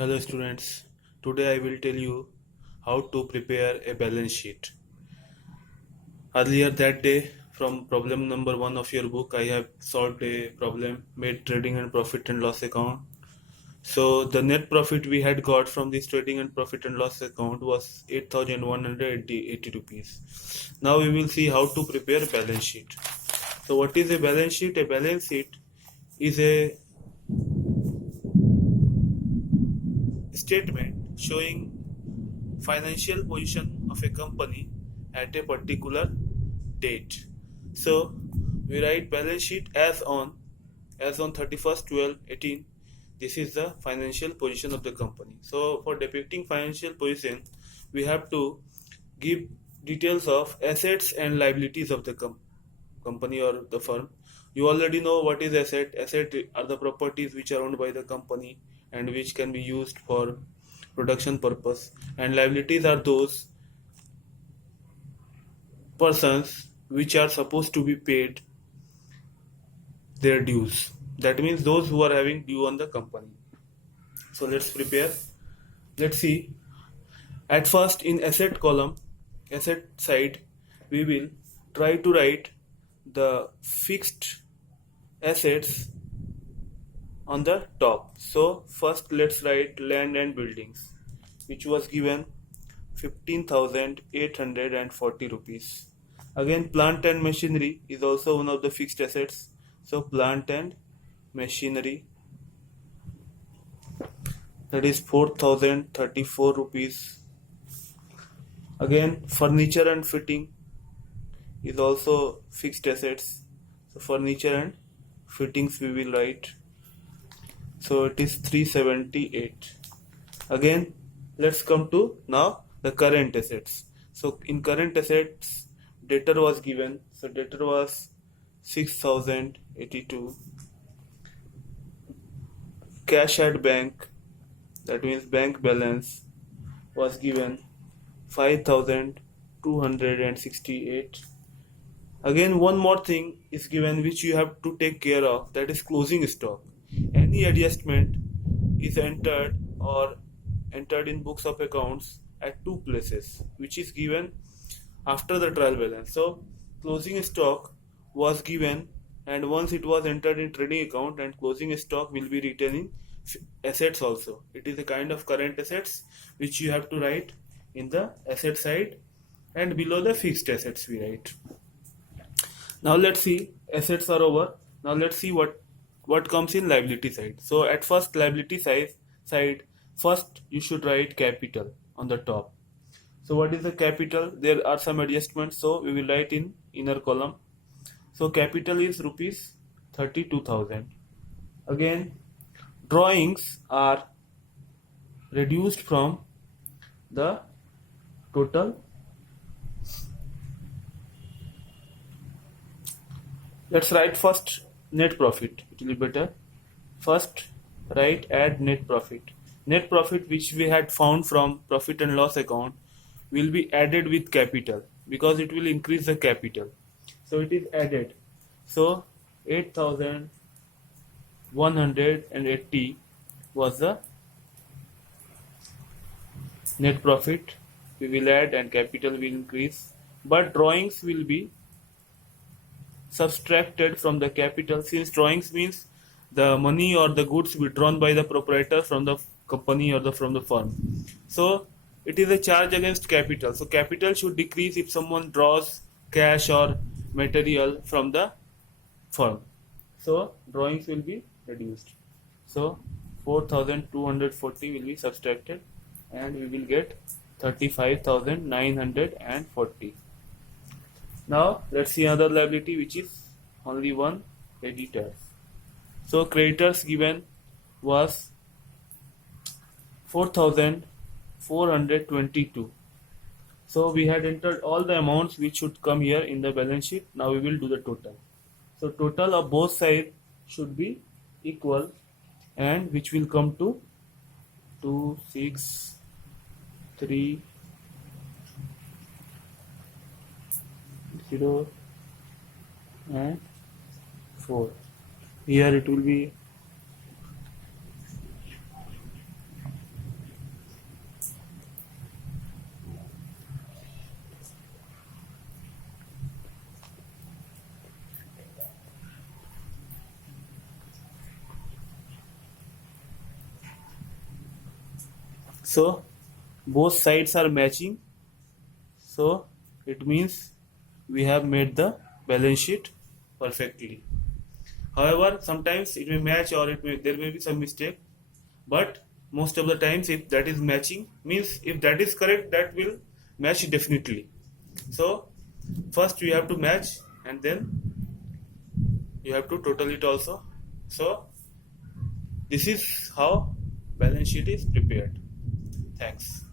Hello students, today I will tell you how to prepare a balance sheet. Earlier that day, from problem number 1 of your book, I have solved a problem, made trading and profit and loss account. So the net profit we had got from this trading and profit and loss account was 8,180 rupees. Now we will see how to prepare balance sheet. So what is a balance sheet? A balance sheet is a statement showing financial position of a company at a particular date. So we write balance sheet as on 31st 12 18. This is the financial position of the company. So for depicting financial position, we have to give details of assets and liabilities of the company or the firm. You already know what is asset. Asset are the properties which are owned by the company and which can be used for production purpose, and liabilities are those persons which are supposed to be paid their dues. That means those who are having due on the company. So let's prepare. Let's see. At first, in asset column, asset side, we will try to write the fixed assets on the top. So first let's write land and buildings, which was given 15,840 rupees. Again, plant and machinery is also one of the fixed assets. So plant and machinery, that is 4,034 rupees. Again, furniture and fitting is also fixed assets. So furniture and fittings we will write. So it is 378. Again, let's come to now the current assets. So in current assets, debtor was given. So debtor was 6,082. Cash at bank, that means bank balance, was given 5,268. Again, one more thing is given which you have to take care of, that is closing stock. Any adjustment is entered in books of accounts at two places, which is given after the trial balance. So closing stock was given, and once it was entered in trading account, and closing stock will be written in assets also. It is a kind of current assets which you have to write in the asset side, and below the fixed assets we write. Now let's see, assets are over. Now let's see what comes in liability side. So at first, liability side, first you should write capital on the top. So what is the capital? There are some adjustments, so we will write in inner column. So capital is rupees 32,000. Again, drawings are reduced from the total. Let's write first net profit. It will be better. First, write add net profit. Net profit which we had found from profit and loss account will be added with capital because it will increase the capital. So it is added. So 8,180 was the net profit. We will add and capital will increase. But drawings will be subtracted from the capital, since drawings means the money or the goods withdrawn by the proprietor from the company or from the firm. So it is a charge against capital. So capital should decrease if someone draws cash or material from the firm. So drawings will be reduced. So 4,240 will be subtracted, and we will get 35,940. Now let's see another liability, which is only one, creditors. So creditors given was 4,422. So we had entered all the amounts which should come here in the balance sheet. Now we will do the total. So total of both sides should be equal, and which will come to 2, 6, 3, 0 and 4. Here it will be So both sides are matching, so it means we have made the balance sheet perfectly. However, sometimes it may match or there may be some mistake, but most of the times if that is matching means if that is correct, that will match definitely. So first we have to match and then you have to total it also. So this is how balance sheet is prepared. Thanks.